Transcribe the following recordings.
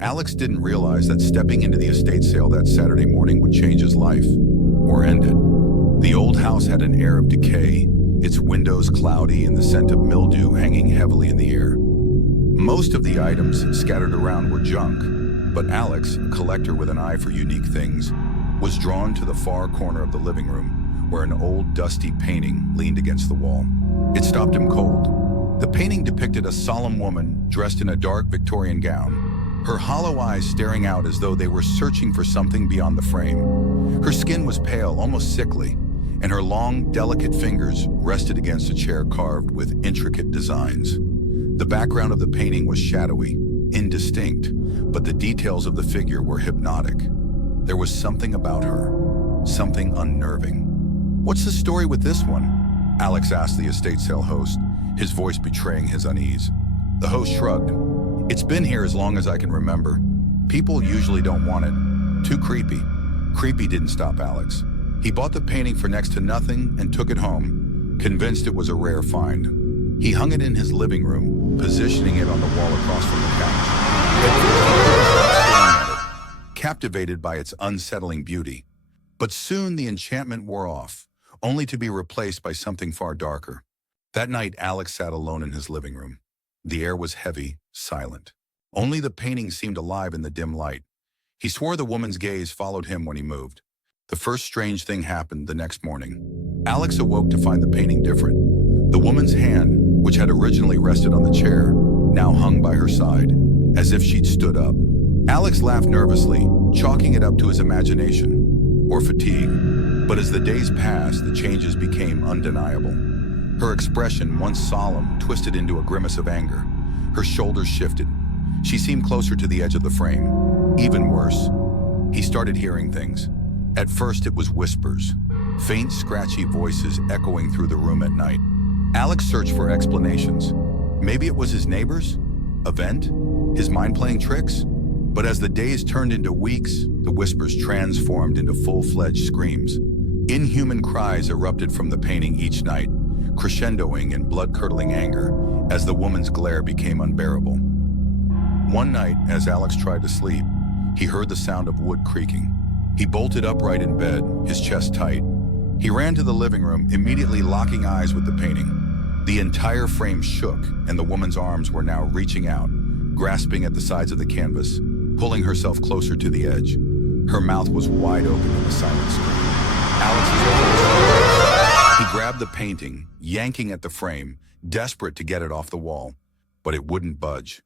Alex didn't realize that stepping into the estate sale that Saturday morning would change his life, or end it. The old house had an air of decay, its windows cloudy and the scent of mildew hanging heavily in the air. Most of the items scattered around were junk, but Alex, a collector with an eye for unique things, was drawn to the far corner of the living room, where an old dusty painting leaned against the wall. It stopped him cold. The painting depicted a solemn woman dressed in a dark Victorian gown, her hollow eyes staring out as though they were searching for something beyond the frame. Her skin was pale, almost sickly, and her long, delicate fingers rested against a chair carved with intricate designs. The background of the painting was shadowy, indistinct, but the details of the figure were hypnotic. There was something about her, something unnerving. "What's the story with this one?" Alex asked the estate sale host, his voice betraying his unease. The host shrugged. "It's been here as long as I can remember. People usually don't want it. Too creepy." Creepy didn't stop Alex. He bought the painting for next to nothing and took it home, convinced it was a rare find. He hung it in his living room, positioning it on the wall across from the couch. At first, he couldn't stop staring at it, captivated by its unsettling beauty. But soon the enchantment wore off, only to be replaced by something far darker. That night, Alex sat alone in his living room. The air was heavy, silent. Only the painting seemed alive in the dim light. He swore the woman's gaze followed him when he moved. The first strange thing happened the next morning. Alex awoke to find the painting different. The woman's hand, which had originally rested on the chair, now hung by her side, as if she'd stood up. Alex laughed nervously, chalking it up to his imagination, or fatigue. But as the days passed, the changes became undeniable. Her expression, once solemn, twisted into a grimace of anger. Her shoulders shifted. She seemed closer to the edge of the frame. Even worse, he started hearing things. At first, it was whispers, faint, scratchy voices echoing through the room at night. Alex searched for explanations. Maybe it was his neighbors? A vent? His mind playing tricks? But as the days turned into weeks, the whispers transformed into full-fledged screams. Inhuman cries erupted from the painting each night, crescendoing in blood-curdling anger as the woman's glare became unbearable. One night, as Alex tried to sleep, he heard the sound of wood creaking. He bolted upright in bed, his chest tight. He ran to the living room, immediately locking eyes with the painting. The entire frame shook, and the woman's arms were now reaching out, grasping at the sides of the canvas, pulling herself closer to the edge. Her mouth was wide open in a silent scream. Alex's voice. He grabbed the painting, yanking at the frame, desperate to get it off the wall. But it wouldn't budge.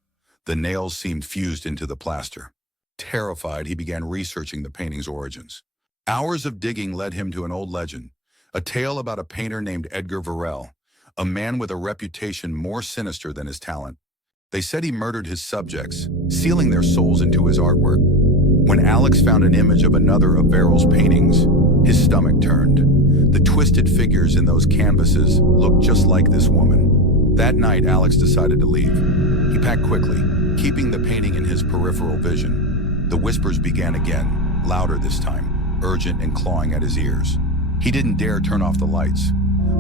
The nails seemed fused into the plaster. Terrified, he began researching the painting's origins. Hours of digging led him to an old legend, a tale about a painter named Edgar Varel, a man with a reputation more sinister than his talent. They said he murdered his subjects, sealing their souls into his artwork. When Alex found an image of another of Varel's paintings, his stomach turned. The twisted figures in those canvases looked just like this woman. That night, Alex decided to leave. He packed quickly, keeping the painting in his peripheral vision. The whispers began again, louder this time, urgent and clawing at his ears. He didn't dare turn off the lights,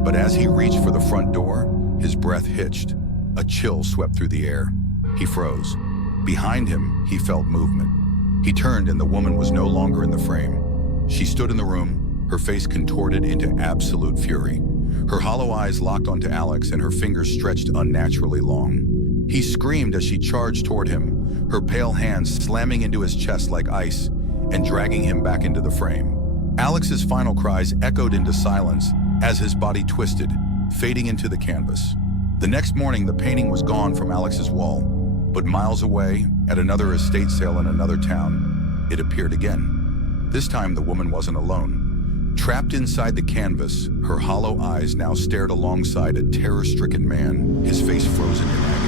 but as he reached for the front door, his breath hitched. A chill swept through the air. He froze. Behind him, he felt movement. He turned and the woman was no longer in the frame. She stood in the room, her face contorted into absolute fury. Her hollow eyes locked onto Alex and her fingers stretched unnaturally long. He screamed as she charged toward him, her pale hands slamming into his chest like ice and dragging him back into the frame. Alex's final cries echoed into silence as his body twisted, fading into the canvas. The next morning, the painting was gone from Alex's wall, but miles away, at another estate sale in another town, it appeared again. This time, the woman wasn't alone. Trapped inside the canvas, her hollow eyes now stared alongside a terror-stricken man, his face frozen in agony.